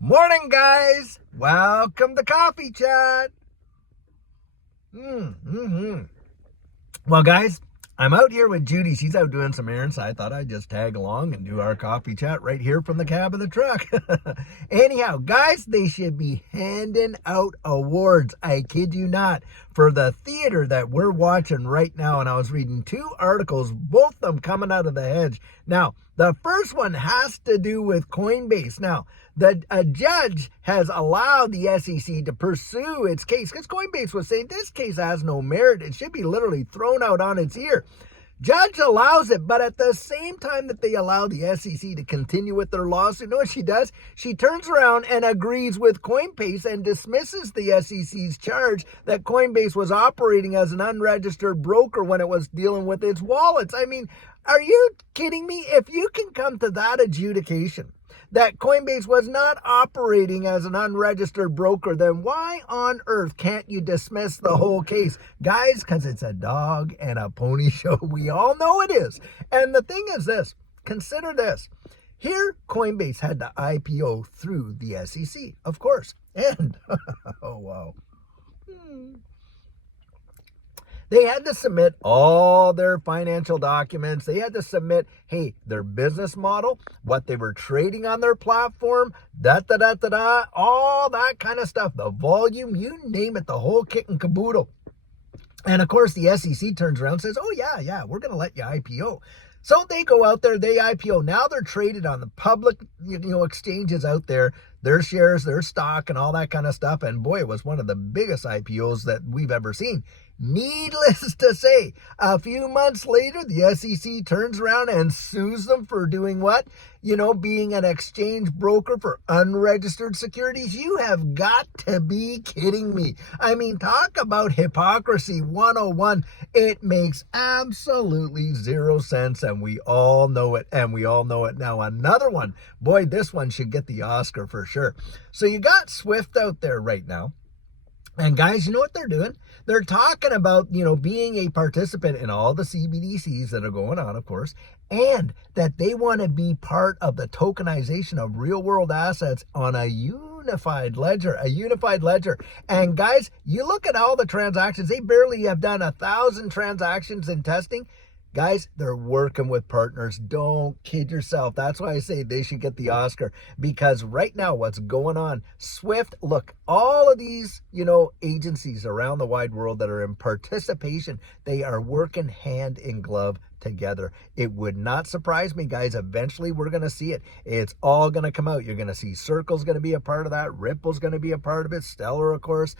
Morning, guys. Welcome to Coffee Chat. Well, guys, I'm out here with Judy. She's out doing some errands. So I thought I'd just tag along and do our coffee chat right here from the cab of the truck. Anyhow, guys, they should be handing out awards. I kid you not, for the theater that we're watching right now. And I was reading two articles, both of them coming out of the hedge. Now, the first one has to do with Coinbase. Now, a judge has allowed the SEC to pursue its case because Coinbase was saying this case has no merit. It should be literally thrown out on its ear. Judge allows it, but at the same time that they allow the SEC to continue with their lawsuit, you know what she does? She turns around and agrees with Coinbase and dismisses the SEC's charge that Coinbase was operating as an unregistered broker when it was dealing with its wallets. I mean, are you kidding me? If you can come to that adjudication, that Coinbase was not operating as an unregistered broker, then why on earth can't you dismiss the whole case? Guys, because it's a dog and a pony show. We all know it is. And the thing is this, consider this. Here, Coinbase had to IPO through the SEC, of course. And, oh, wow. They had to submit all their financial documents. They had to submit, hey, their business model, what they were trading on their platform, all that kind of stuff, the volume, you name it, the whole kit and caboodle. And of course, the SEC turns around and says, oh, yeah, we're going to let you IPO. So they go out there, they IPO. Now they're traded on the public, exchanges out there, their shares, their stock, and all that kind of stuff. And boy, it was one of the biggest IPOs that we've ever seen. Needless to say, a few months later, the SEC turns around and sues them for doing what? Being an exchange broker for unregistered securities. You have got to be kidding me. I mean, talk about hypocrisy 101. It makes absolutely zero sense, and we all know it, and we all know it now. Another one, boy, this one should get the Oscar for sure. So you got Swift out there right now. And guys, you know what they're doing? They're talking about, being a participant in all the CBDCs that are going on, of course, and that they want to be part of the tokenization of real world assets on a unified ledger. And guys, you look at all the transactions, they barely have done 1,000 transactions in testing. Guys, they're working with partners. Don't kid yourself. That's why I say they should get the Oscar, because right now what's going on, Swift, look, all of these, agencies around the wide world that are in participation, they are working hand in glove together. It would not surprise me, guys. Eventually, we're going to see it. It's all going to come out. You're going to see Circle's going to be a part of that. Ripple's going to be a part of it. Stellar, of course.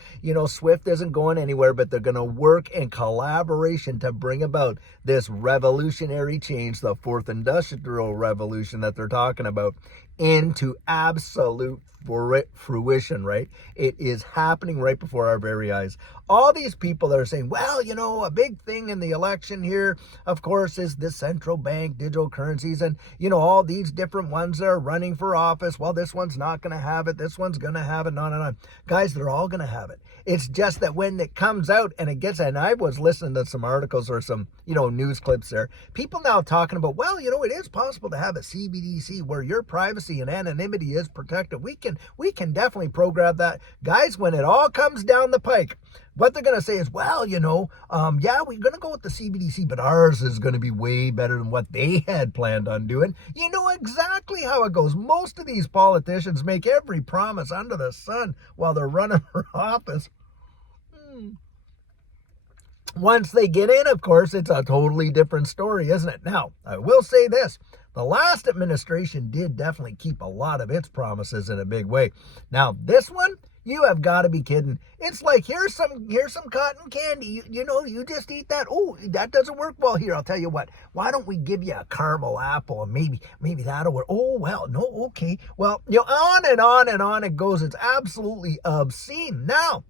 Swift isn't going anywhere, but they're going to work in collaboration to bring about this revolutionary change, the fourth industrial revolution that they're talking about, into absolute fruition, right? It is happening right before our very eyes. All these people that are saying, well, a big thing in the election here, of course, is the central bank digital currencies, and all these different ones that are running for office. Well, this one's not going to have it, this one's going to have it, on. Guys, they're all going to have it. It's just that when it comes out and it gets, and I was listening to some articles or some news clips there, people now talking about, well, it is possible to have a CBDC where your privacy and anonymity is protected. We can definitely program that. Guys, when it all comes down the pike, what they're going to say is, well, we're going to go with the CBDC, but ours is going to be way better than what they had planned on doing. You know exactly how it goes. Most of these politicians make every promise under the sun while they're running for office. Once they get in, of course, it's a totally different story, isn't it? Now, I will say this. The last administration did definitely keep a lot of its promises in a big way. Now, this one, you have got to be kidding. It's like, here's some cotton candy. You just eat that. Oh, that doesn't work well here. I'll tell you what. Why don't we give you a caramel apple and maybe that'll work. Oh, well, no, okay. Well, on and on and on it goes. It's absolutely obscene. Now,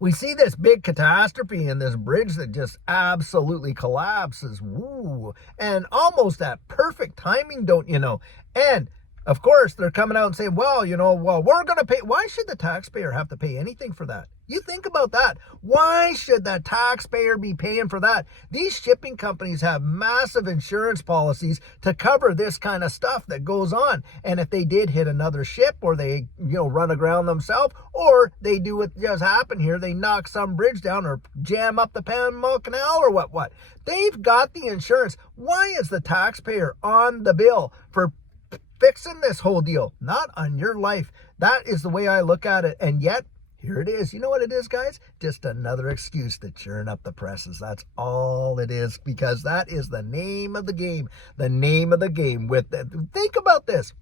we see this big catastrophe and this bridge that just absolutely collapses. Woo. And almost at perfect timing, don't you know? And of course, they're coming out and saying, well, we're going to pay. Why should the taxpayer have to pay anything for that? You think about that. Why should the taxpayer be paying for that? These shipping companies have massive insurance policies to cover this kind of stuff that goes on. And if they did hit another ship, or they, run aground themselves, or they do what just happened here, they knock some bridge down or jam up the Panama Canal or what. They've got the insurance. Why is the taxpayer on the bill for fixing this whole deal? Not on your life. That is the way I look at it. And yet, here it is. You know what it is, guys? Just another excuse to churn up the presses. That's all it is, because that is the name of the game. The name of the game. Think about this.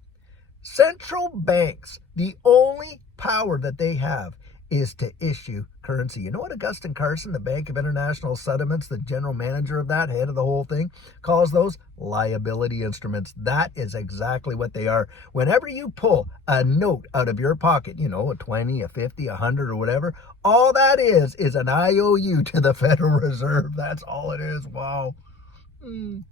Central banks, the only power that they have is to issue currency. You know what Augustin Carson, the Bank of International Settlements, the general manager of that, head of the whole thing, calls those? Liability instruments. That is exactly what they are. Whenever you pull a note out of your pocket, a 20, a 50, a 100 or whatever, all that is an IOU to the Federal Reserve. That's all it is. Wow. And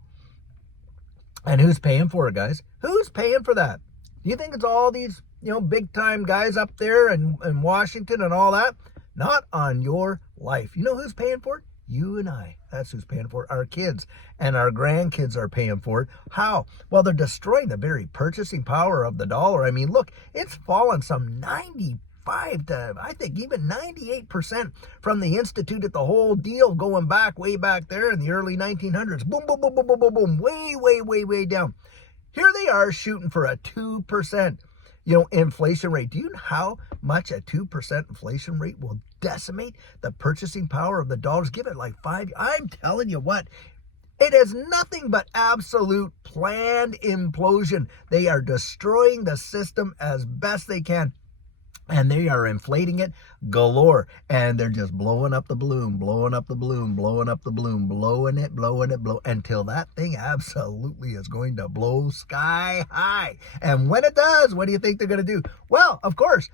who's paying for it, guys? Who's paying for that? Do you think it's all these big time guys up there in Washington and all that? Not on your life. You know who's paying for it? You and I. That's who's paying for it. Our kids and our grandkids are paying for it. How? Well, they're destroying the very purchasing power of the dollar. I mean, look, it's fallen some 95 to, I think, even 98% from the instituted the whole deal going back, way back there in the early 1900s. Boom, boom, boom, boom, boom, boom, boom, way down. Here they are shooting for a 2%, inflation rate. Do you know how much a 2% inflation rate will decimate the purchasing power of the dollars? Give it like 5. I'm telling you what, it is nothing but absolute planned implosion. They are destroying the system as best they can. And they are inflating it galore. And they're just blowing up the balloon, blowing up the balloon, blowing up the balloon, blowing it, until that thing absolutely is going to blow sky high. And when it does, what do you think they're going to do? Well, of course,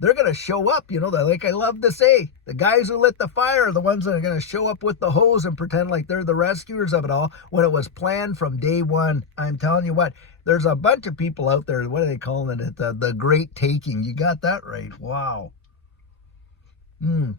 they're going to show up. Like I love to say, the guys who lit the fire are the ones that are going to show up with the hose and pretend like they're the rescuers of it all, when it was planned from day one. I'm telling you what, there's a bunch of people out there. What are they calling it? The Great Taking. You got that right. Wow. And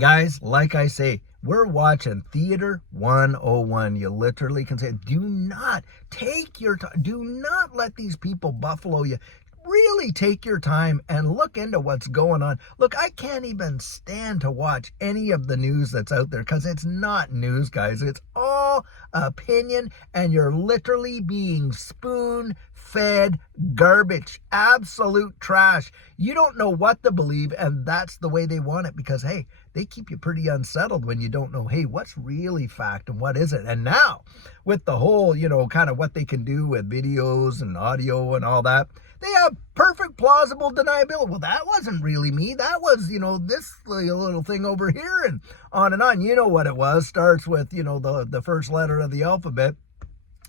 guys, like I say, we're watching Theater 101. You literally can say, do not take your time. Do not let these people buffalo you. Really take your time and look into what's going on. Look, I can't even stand to watch any of the news that's out there, because it's not news, guys. It's all opinion, and you're literally being spoon-fed garbage. Absolute trash. You don't know what to believe, and that's the way they want it, because, hey, they keep you pretty unsettled when you don't know, hey, what's really fact and what isn't. And now, with the whole, kind of what they can do with videos and audio and all that, they have perfect plausible deniability. Well, that wasn't really me. That was, this little thing over here, and on and on. You know what it was. Starts with, the first letter of the alphabet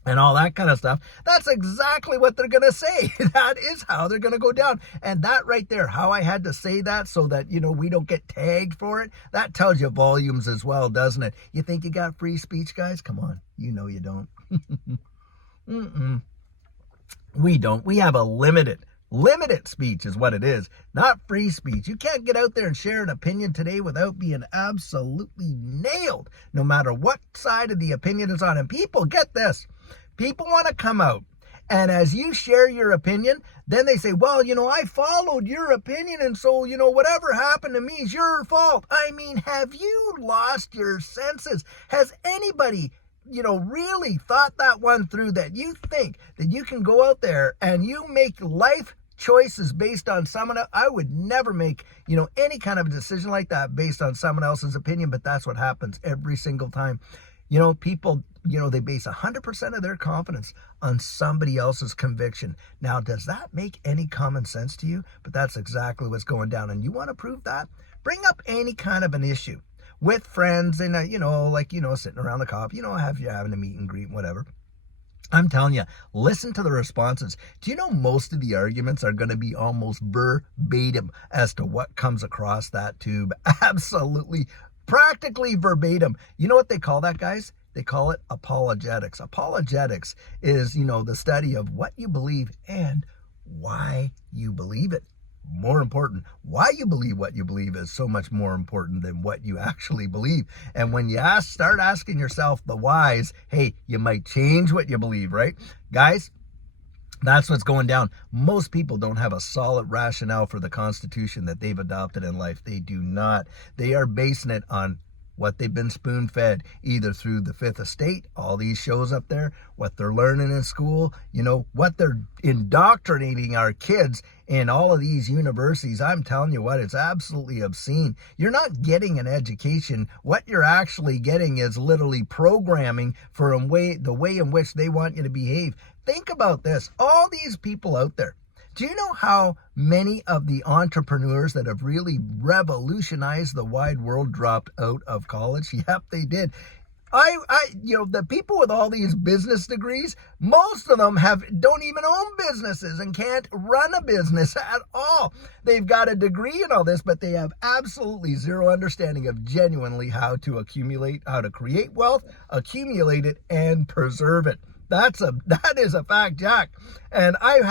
and all that kind of stuff. That's exactly what they're going to say. That is how they're going to go down. And that right there, how I had to say that so that, we don't get tagged for it, that tells you volumes as well, doesn't it? You think you got free speech, guys? Come on. You know you don't. We don't. We have a limited speech is what it is, not free speech. You can't get out there and share an opinion today without being absolutely nailed, no matter what side of the opinion is on. And people, get this, people want to come out, and as you share your opinion, then they say, well, I followed your opinion, and so, whatever happened to me is your fault. I mean, have you lost your senses? Has anybody really thought that one through, that you think that you can go out there and you make life choices based on someone else? I would never make, any kind of a decision like that based on someone else's opinion, but that's what happens every single time. People, they base 100% of their confidence on somebody else's conviction. Now, does that make any common sense to you? But that's exactly what's going down. And you want to prove that? Bring up any kind of an issue with friends and, sitting around the coffee, having a meet and greet, whatever. I'm telling you, listen to the responses. Do you know most of the arguments are going to be almost verbatim as to what comes across that tube? Absolutely, practically verbatim. You know what they call that, guys? They call it apologetics. Apologetics is, the study of what you believe and why you believe it. more important. Why you believe what you believe is so much more important than what you actually believe. And when you start asking yourself the whys, hey, you might change what you believe, right? Guys, that's what's going down. Most people don't have a solid rationale for the Constitution that they've adopted in life. They do not. They are basing it on what they've been spoon-fed, either through the Fifth Estate, all these shows up there, what they're learning in school, what they're indoctrinating our kids in all of these universities. I'm telling you what, it's absolutely obscene. You're not getting an education. What you're actually getting is literally programming for the way in which they want you to behave. Think about this. All these people out there, do you know how many of the entrepreneurs that have really revolutionized the wide world dropped out of college? Yep, they did. The people with all these business degrees, most of them don't even own businesses and can't run a business at all. They've got a degree in all this, but they have absolutely zero understanding of genuinely how to create wealth, accumulate it, and preserve it. That is a fact, Jack. And I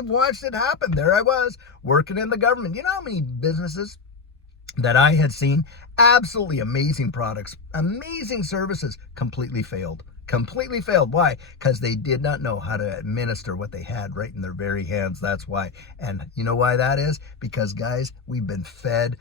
watched it happen. There I was working in the government. You know how many businesses that I had seen, absolutely amazing products, amazing services, completely failed. Completely failed. Why? Because they did not know how to administer what they had right in their very hands. That's why. And you know why that is? Because, guys, we've been fed,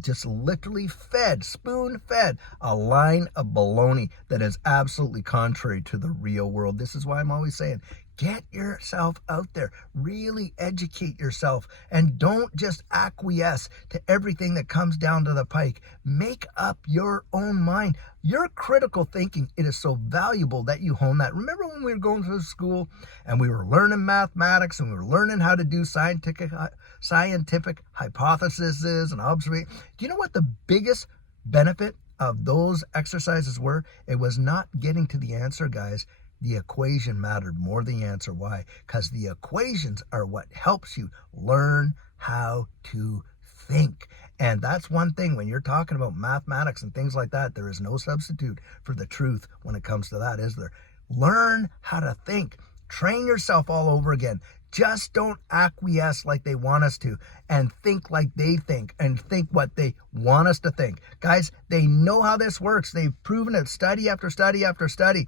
just literally fed, spoon-fed, a line of baloney that is absolutely contrary to the real world. This is why I'm always saying, get yourself out there, really educate yourself, and don't just acquiesce to everything that comes down to the pike. Make up your own mind. Your critical thinking, it is so valuable that you hone that. Remember when we were going through school and we were learning mathematics and we were learning how to do scientific hypotheses and observation? Do you know what the biggest benefit of those exercises were? It was not getting to the answer, guys. The equation mattered more than the answer. Why? Because the equations are what helps you learn how to think. And that's one thing when you're talking about mathematics and things like that, there is no substitute for the truth when it comes to that, is there? Learn how to think. Train yourself all over again. Just don't acquiesce like they want us to and think like they think and think what they want us to think. Guys, they know how this works. They've proven it study after study after study.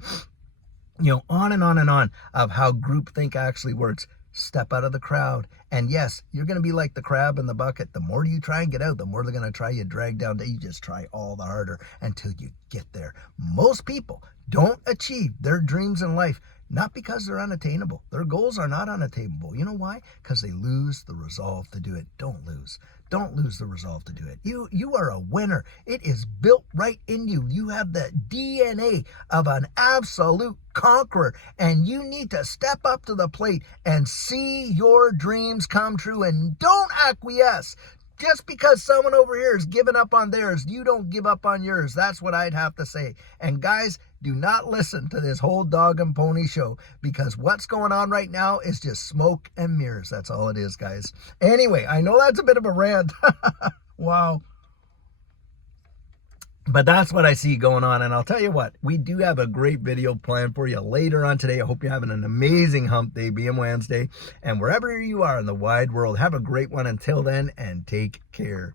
On and on and on of how groupthink actually works. Step out of the crowd. And yes, you're going to be like the crab in the bucket. The more you try and get out, the more they're going to try you drag down. You just try all the harder until you get there. Most people don't achieve their dreams in life, not because they're unattainable. Their goals are not unattainable. You know why? Because they lose the resolve to do it. Don't lose the resolve to do it. You are a winner. It is built right in you. You have the DNA of an absolute conqueror, and you need to step up to the plate and see your dreams come true, and don't acquiesce. Just because someone over here is giving up on theirs, you don't give up on yours. That's what I'd have to say. And guys, do not listen to this whole dog and pony show, because what's going on right now is just smoke and mirrors. That's all it is, guys. Anyway, I know that's a bit of a rant. Wow. But that's what I see going on. And I'll tell you what, we do have a great video planned for you later on today. I hope you're having an amazing hump day, being Wednesday. And wherever you are in the wide world, have a great one until then, and take care.